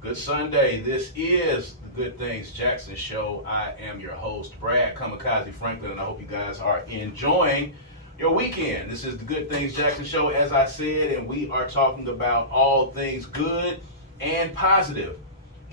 Good Sunday. This is the Good Things Jackson Show. I am your host, Brad Kamikaze Franklin, and I hope you guys are enjoying your weekend. This is the Good Things Jackson Show, as I said, and we are talking about all things good and positive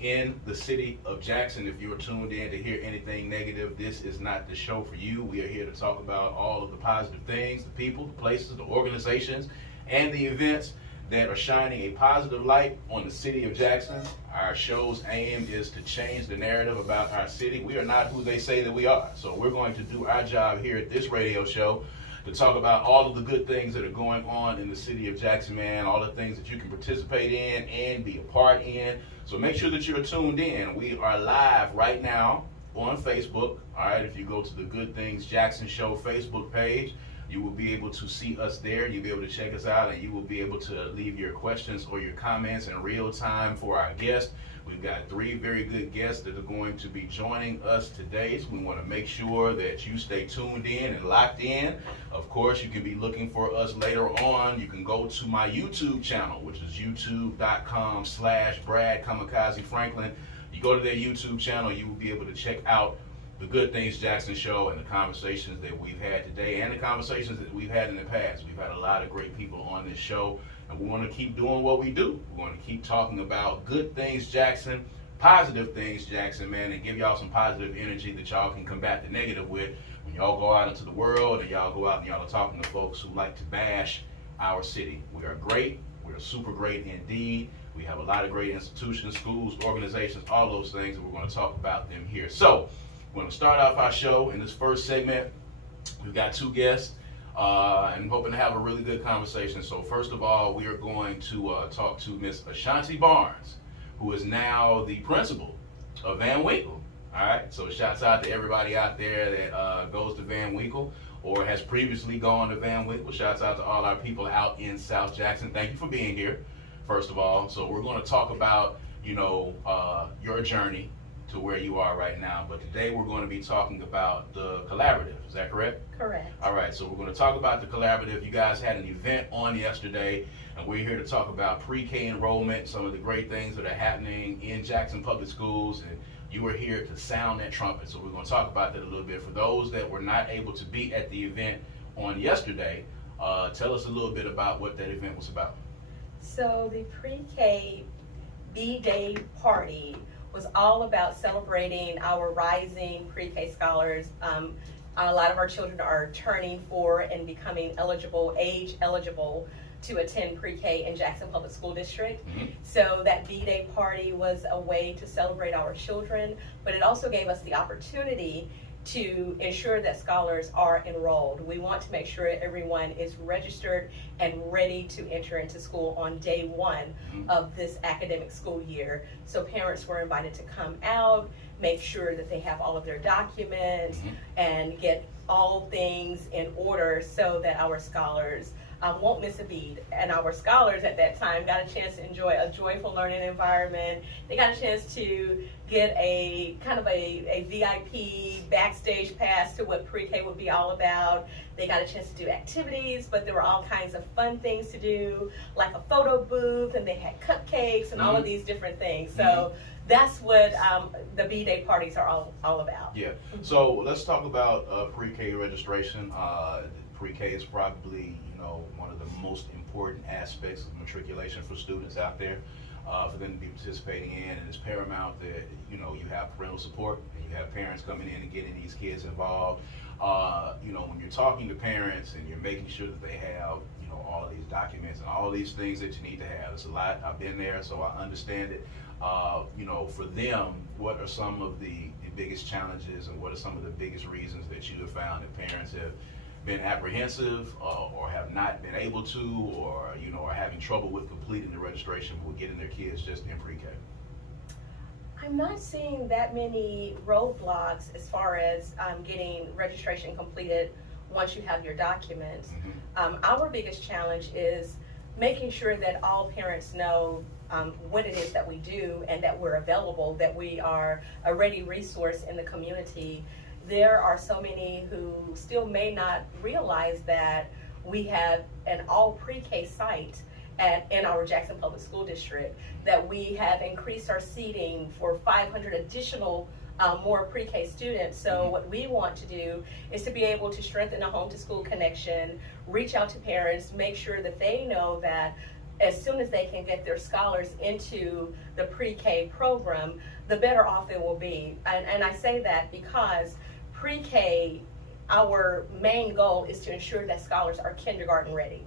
in the city of Jackson. If you're tuned in to hear anything negative, this is not the show for you. We are here to talk about all of the positive things, the people, the places, the organizations, and the events that are shining a positive light on the city of Jackson. Our show's aim is to change the narrative about our city. We are not who they say that we are. So we're going to do our job here at this radio show to talk about all of the good things that are going on in the city of Jackson, man, all the things that you can participate in and be a part in. So make sure that you're tuned in. We are live right now on Facebook. All right, if you go to the Good Things Jackson Show Facebook page, you will be able to see us there. You'll be able to check us out, and you will be able to leave your questions or your comments in real time for our guests. We've got 3 very good guests that are going to be joining us today, so we want to make sure that you stay tuned in and locked in. Of course, you can be looking for us later on. You can go to my YouTube channel, which is youtube.com/Brad Kamikaze Franklin. You go to their YouTube channel, you will be able to check out the Good Things Jackson Show and the conversations that we've had today and the conversations that we've had in the past. We've had a lot of great people on this show, and we want to keep doing what we do. We want to keep talking about good things Jackson, positive things Jackson, man, and give y'all some positive energy that y'all can combat the negative with when y'all go out into the world and y'all go out and y'all are talking to folks who like to bash our city. We are great. We are super great indeed. We have a lot of great institutions, schools, organizations, all those things, and we're going to talk about them here. So we're going to start off our show in this first segment. We've got 2 guests, and hoping to have a really good conversation. So first of all, we are going to talk to Miss Ashanti Barnes, who is now the principal of Van Winkle. All right, so shouts out to everybody out there that goes to Van Winkle or has previously gone to Van Winkle. Shouts out to all our people out in South Jackson. Thank you for being here, first of all. So we're going to talk about, your journey to where you are right now, but today we're going to be talking about the collaborative. Is that correct? Correct. All right, so we're going to talk about the collaborative. You guys had an event on yesterday, and we're here to talk about pre-K enrollment, some of the great things that are happening in Jackson Public Schools, and you were here to sound that trumpet. So we're going to talk about that a little bit. For those that were not able to be at the event on yesterday, tell us a little bit about what that event was about. So the pre-K B-Day party was all about celebrating our rising pre-K scholars. A lot of our children are turning 4 and becoming age eligible to attend pre-K in Jackson Public School District. Mm-hmm. So that B-Day party was a way to celebrate our children, but it also gave us the opportunity to ensure that scholars are enrolled. We want to make sure everyone is registered and ready to enter into school on day 1 of this academic school year. So parents were invited to come out, make sure that they have all of their documents, and get all things in order so that our scholars won't miss a beat. And our scholars at that time got a chance to enjoy a joyful learning environment. They got a chance to get a kind of a VIP backstage pass to what pre-K would be all about. They got a chance to do activities, but there were all kinds of fun things to do, like a photo booth, and they had cupcakes and all of these different things. So that's what the B-Day parties are all about. Yeah, so let's talk about pre-K registration. Pre-K is probably, one of the most important aspects of matriculation for students out there, for them to be participating in, and it's paramount that, you have parental support and you have parents coming in and getting these kids involved. When you're talking to parents and you're making sure that they have, all of these documents and all these things that you need to have. It's a lot. I've been there, so I understand it. For them, what are some of the biggest challenges, and what are some of the biggest reasons that you have found that parents have been apprehensive or have not been able to, or are having trouble with completing the registration with getting their kids just in pre-K? I'm not seeing that many roadblocks as far as getting registration completed once you have your documents. Our biggest challenge is making sure that all parents know what it is that we do and that we're available, that we are a ready resource in the community. There are so many who still may not realize that we have an all pre-K site in our Jackson Public School District, that we have increased our seating for 500 additional more pre-K students. So what we want to do is to be able to strengthen the home to school connection, reach out to parents, make sure that they know that as soon as they can get their scholars into the pre-K program, the better off they will be. And I say that because pre-K, our main goal is to ensure that scholars are kindergarten ready.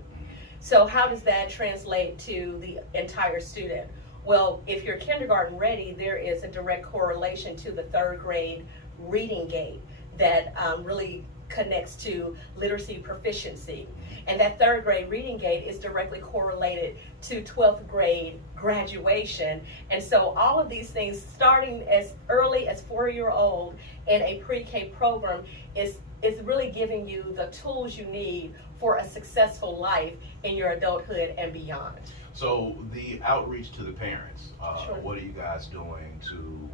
So how does that translate to the entire student? Well, if you're kindergarten ready, there is a direct correlation to the third grade reading gate that really connects to literacy proficiency. And that third grade reading gate is directly correlated to 12th grade graduation. And so all of these things, starting as early as 4-year-old in a pre-K program, is really giving you the tools you need for a successful life in your adulthood and beyond. So the outreach to the parents, Sure. what are you guys doing to,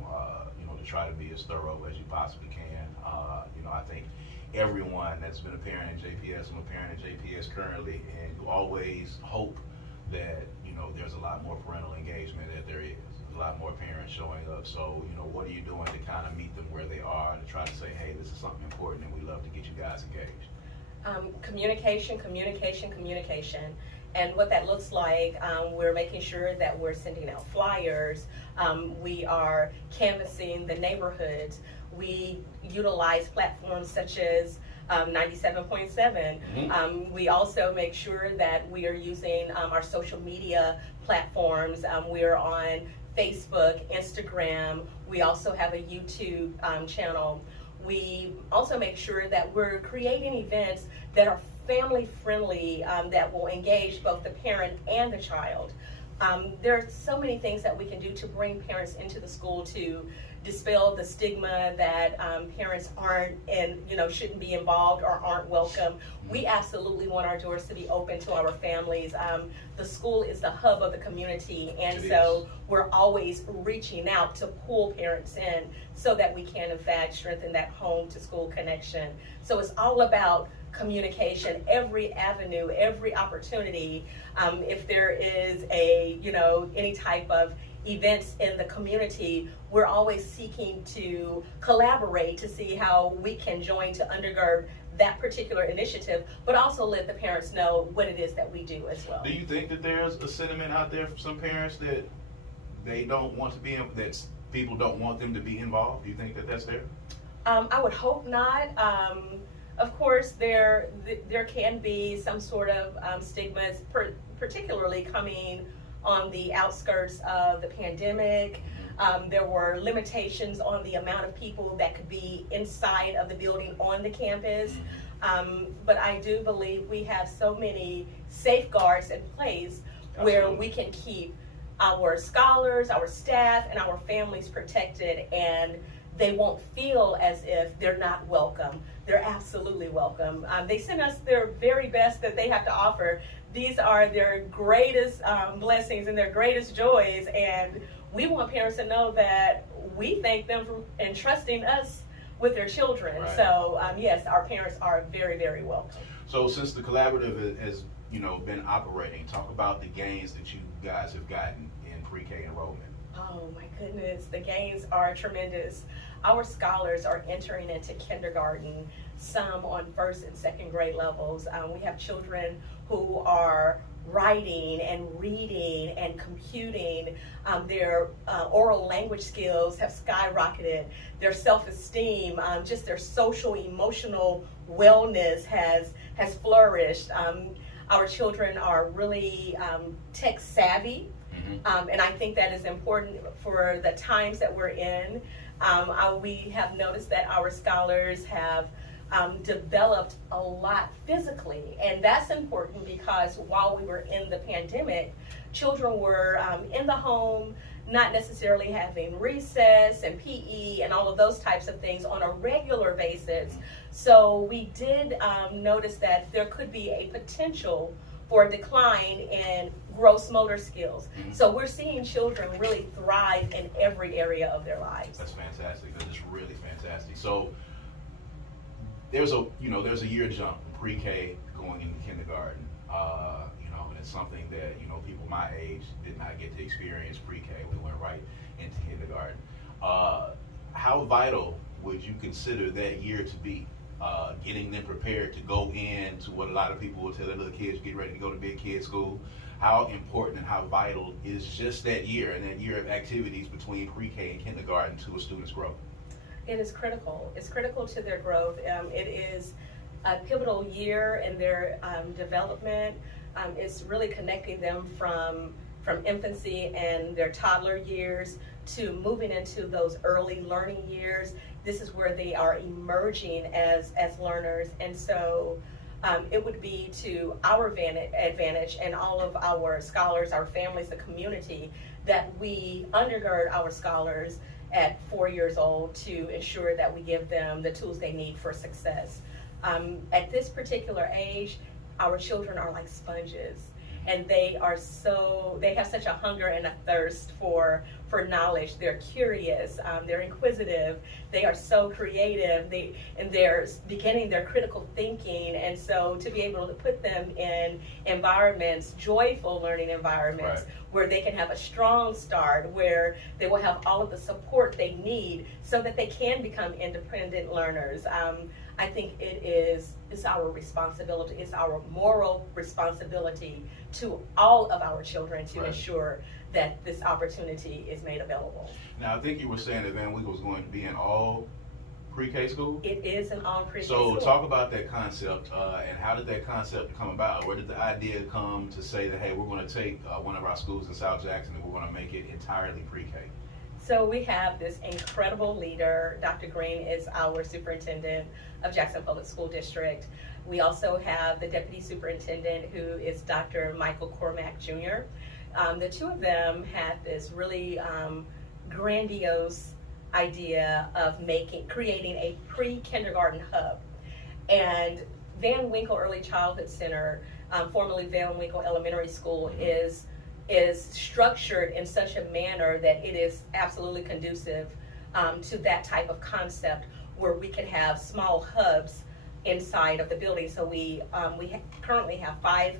to try to be as thorough as you possibly can? I think everyone that's been a parent in JPS, I'm a parent in JPS currently, and you always hope that, there's a lot more parental engagement that there is. A lot more parents showing up. So, what are you doing to kind of meet them where they are, to try to say, hey, this is something important and we love to get you guys engaged? Communication. And what that looks like, we're making sure that we're sending out flyers. We are canvassing the neighborhoods. We utilize platforms such as 97.7. We also make sure that we are using our social media platforms. We are on Facebook, Instagram. We also have a YouTube channel. We also make sure that we're creating events that are family friendly, that will engage both the parent and the child. There are so many things that we can do to bring parents into the school to dispel the stigma that parents aren't and shouldn't be involved or aren't welcome. We absolutely want our doors to be open to our families. The school is the hub of the community, and so we're always reaching out to pull parents in so that we can in fact strengthen that home to school connection. So it's all about communication, every avenue, every opportunity. If there is any type of events in the community, we're always seeking to collaborate to see how we can join to undergird that particular initiative, but also let the parents know what it is that we do as well. Do you think that there's a sentiment out there from some parents that they don't want to be that people don't want them to be involved? Do you think that that's there? I would hope not. Of course, there can be some sort of stigmas, particularly coming on the outskirts of the pandemic. There were limitations on the amount of people that could be inside of the building on the campus. But I do believe we have so many safeguards in place where we can keep our scholars, our staff, and our families protected, and they won't feel as if they're not welcome. They're absolutely welcome. They send us their very best that they have to offer. These are their greatest blessings and their greatest joys, and we want parents to know that we thank them for entrusting us with their children. Right. So yes, our parents are very, very welcome. So since the collaborative has been operating, talk about the gains that you guys have gotten in pre-K enrollment. Oh my goodness, the gains are tremendous. Our scholars are entering into kindergarten, some on first and second grade levels. We have children who are writing and reading and computing. Their oral language skills have skyrocketed. Their self-esteem, just their social, emotional wellness has flourished. Our children are really tech savvy. And I think that is important for the times that we're in. We have noticed that our scholars have developed a lot physically, and that's important because while we were in the pandemic, children were in the home, not necessarily having recess and PE and all of those types of things on a regular basis. So we did notice that there could be a potential for a decline in gross motor skills. So we're seeing children really thrive in every area of their lives. That's fantastic. That is really fantastic. So there's a year jump from pre-K going into kindergarten. And and something that, you know, people my age did not get to experience pre-K. We went right into kindergarten. How vital would you consider that year to be? Getting them prepared to go into what a lot of people will tell their little kids, get ready to go to big kid school. How important and how vital is just that year and that year of activities between pre-K and kindergarten to a student's growth? It is critical. It's critical to their growth. It is a pivotal year in their development. It's really connecting them from infancy and their toddler years to moving into those early learning years. This is where they are emerging as learners, and so it would be to our advantage and all of our scholars, our families, the community, that we undergird our scholars at 4 years old to ensure that we give them the tools they need for success. At this particular age, our children are like sponges, and they have such a hunger and a thirst for knowledge. They're curious, they're inquisitive, they are so creative, they're beginning their critical thinking, and so to be able to put them in environments, joyful learning environments, right, where they can have a strong start, where they will have all of the support they need so that they can become independent learners. I think it's our responsibility, it's our moral responsibility to all of our children to right, ensure that this opportunity is made available. Now, I think you were saying that Van Winkle was going to be in all pre-K school? It is an all pre-K So school. talk about that concept, and how did that concept come about? Where did the idea come to say that, hey, we're going to take one of our schools in South Jackson and we're going to make it entirely pre-K? So we have this incredible leader. Dr. Green is our superintendent of Jackson Public School District. We also have the deputy superintendent, who is Dr. Michael Cormack Jr. The two of them had this really grandiose idea of creating a pre-kindergarten hub. And Van Winkle Early Childhood Center, formerly Van Winkle Elementary School, is structured in such a manner that it is absolutely conducive to that type of concept, where we can have small hubs inside of the building. So we currently have 5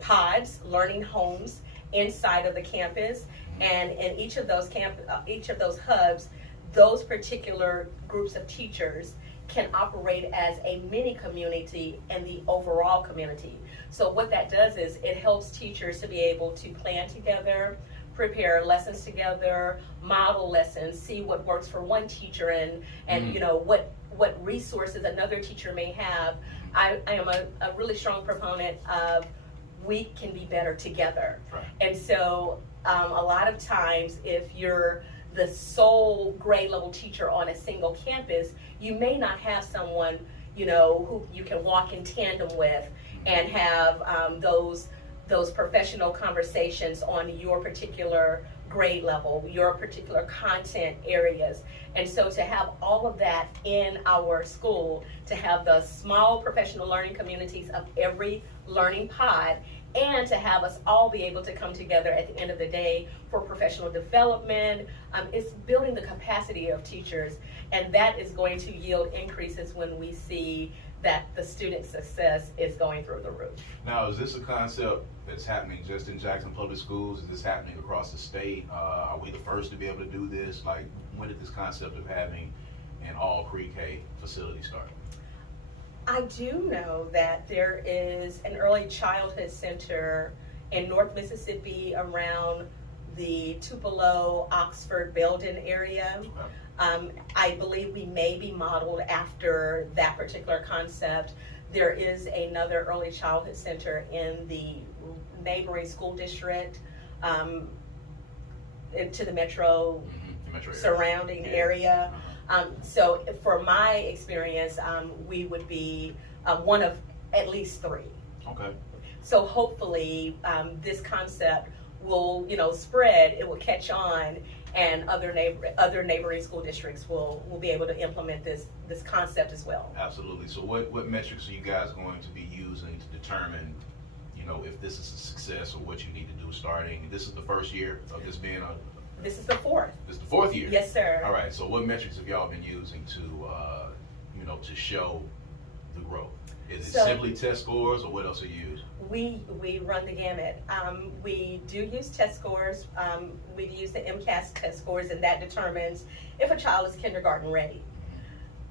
pods, learning homes, inside of the campus, and in each of those hubs, those particular groups of teachers can operate as a mini community in the overall community. So what that does is it helps teachers to be able to plan together, prepare lessons together, model lessons, see what works for one teacher, and you know what resources another teacher may have. I am a really strong proponent of we can be better together. Right. And so a lot of times, if you're the sole grade level teacher on a single campus, you may not have someone, you know, who you can walk in tandem with and have those professional conversations on your particular grade level, your particular content areas. And so to have all of that in our school, to have the small professional learning communities of every learning pod, and to have us all be able to come together at the end of the day for professional development, it's building the capacity of teachers, and that is going to yield increases when we see that the student success is going through the roof. Now, is this a concept that's happening just in Jackson Public Schools? Is this happening across the state? Are we the first to be able to do this? Like, when did this concept of having an all pre-K facility start? I do know that there is an early childhood center in North Mississippi around the Tupelo, Oxford, Belden area. Okay. I believe we may be modeled after that particular concept. There is another early childhood center in the neighboring school district to the metro, surrounding area. So for my experience, we would be one of at least 3. Okay. So hopefully this concept will, spread, it will catch on, and other neighboring school districts will be able to implement this concept as well. Absolutely. So what metrics are you guys going to be using to determine, if this is a success or what you need to do starting? This is the first year of this being This is the 4th. This is the 4th year? Yes, sir. All right. So what metrics have y'all been using to, to show the growth? Is it So- simply test scores, or what else are you use? We run the gamut. We do use test scores. We use the MCAS test scores, and that determines if a child is kindergarten ready.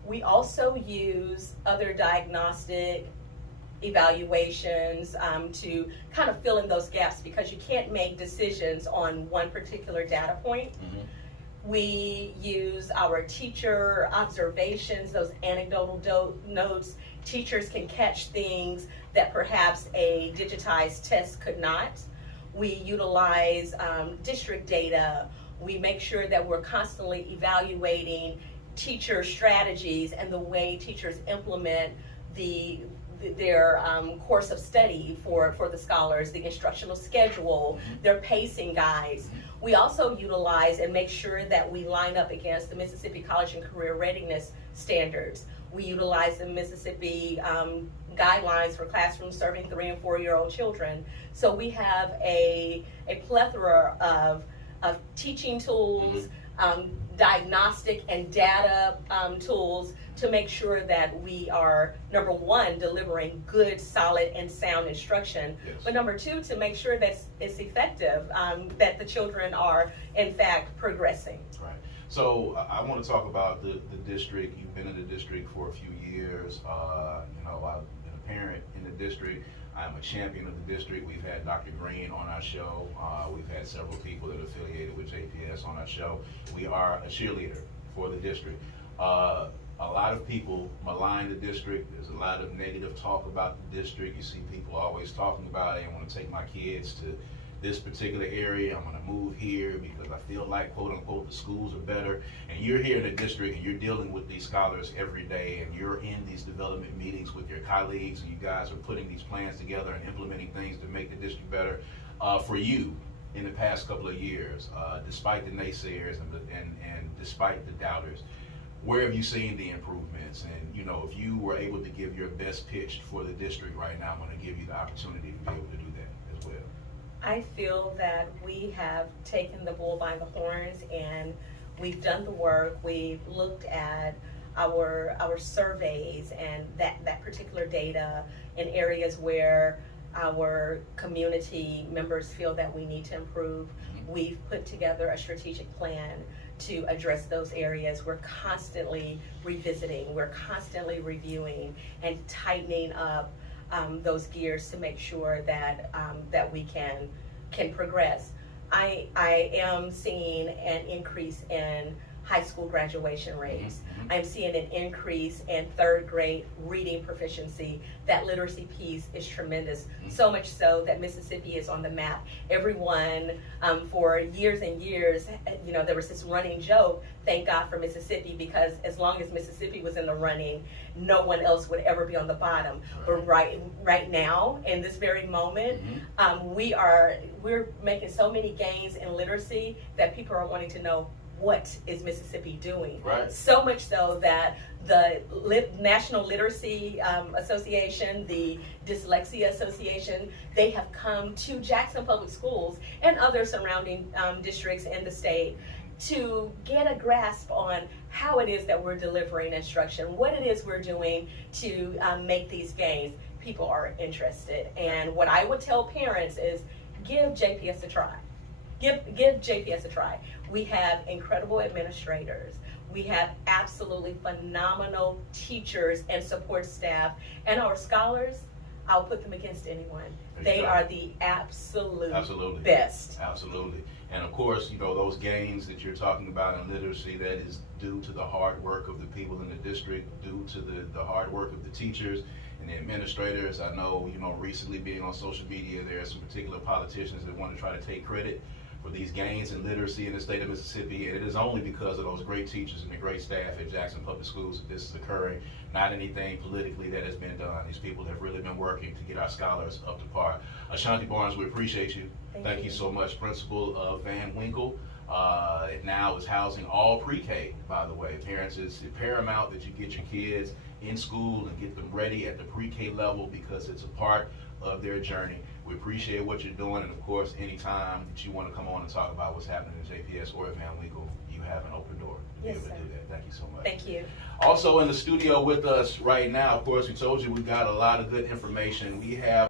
We also use other diagnostic evaluations to kind of fill in those gaps, because you can't make decisions on one particular data point. We use our teacher observations, those anecdotal notes. Teachers can catch things that perhaps a digitized test could not. We utilize district data. We make sure that we're constantly evaluating teacher strategies and the way teachers implement their course of study for the scholars, the instructional schedule, their pacing guides. We also utilize and make sure that we line up against the Mississippi College and Career Readiness standards. We utilize the Mississippi guidelines for classrooms serving 3 and 4-year-old children. So we have a plethora of teaching tools, diagnostic and data tools to make sure that we are, number one, delivering good, solid, and sound instruction, Yes. but number two, to make sure that it's effective, that the children are, in fact, progressing. Right. So I want to talk about the district. You've been in the district for a few years. I've been a parent in the district. I'm a champion of the district. We've had Dr. Green on our show. We've had several people that are affiliated with JPS on our show. We are a cheerleader for the district. A lot of people malign the district. There's a lot of negative talk about the district. You see people always talking about it. I want to take my kids to this particular area. I'm going to move here because I feel like, quote unquote, the schools are better. And you're here in the district and you're dealing with these scholars every day, and you're in these development meetings with your colleagues, and you guys are putting these plans together and implementing things to make the district better. For you, in the past couple of years, despite the naysayers and despite the doubters, where have you seen the improvements? And if you were able to give your best pitch for the district right now, I'm going to give you the opportunity to be able to do that as well. I feel that we have taken the bull by the horns, and we've done the work. We've looked at our surveys and that particular data in areas where our community members feel that we need to improve. We've put together a strategic plan to address those areas. We're constantly revisiting, we're constantly reviewing and tightening up those gears to make sure that we can progress. I am seeing an increase in high school graduation rates. I'm seeing an increase in 3rd grade reading proficiency. That literacy piece is tremendous, so much so that Mississippi is on the map. Everyone, for years and years, there was this running joke, thank God for Mississippi, because as long as Mississippi was in the running, no one else would ever be on the bottom. But right now, in this very moment, we're making so many gains in literacy that people are wanting to know, what is Mississippi doing? Right. So much so that the National Literacy Association, the Dyslexia Association, they have come to Jackson Public Schools and other surrounding districts in the state to get a grasp on how it is that we're delivering instruction, what it is we're doing to make these gains. People are interested. And what I would tell parents is, give JPS a try. Give JPS a try. We have incredible administrators. We have absolutely phenomenal teachers and support staff. And our scholars, I'll put them against anyone. They are the absolute best. Absolutely. And of course, those gains that you're talking about in literacy, that is due to the hard work of the people in the district, due to the hard work of the teachers and the administrators. I know, recently being on social media, there are some particular politicians that want to try to take credit for these gains in literacy in the state of Mississippi, and it is only because of those great teachers and the great staff at Jackson Public Schools that this is occurring, not anything politically that has been done. These people have really been working to get our scholars up to par. Ashanti Barnes, we appreciate you. Thank you so much, Principal of Van Winkle. It now is housing all pre-K, by the way. Parents, it's paramount that you get your kids in school and get them ready at the pre-K level, because it's a part of their journey. We appreciate what you're doing, and of course, anytime that you want to come on and talk about what's happening in JPS or Van Winkle, you have an open door to be Yes, able to sir. do that. Thank you so much. Thank you. Also in the studio with us right now, of course, we told you we got a lot of good information. We have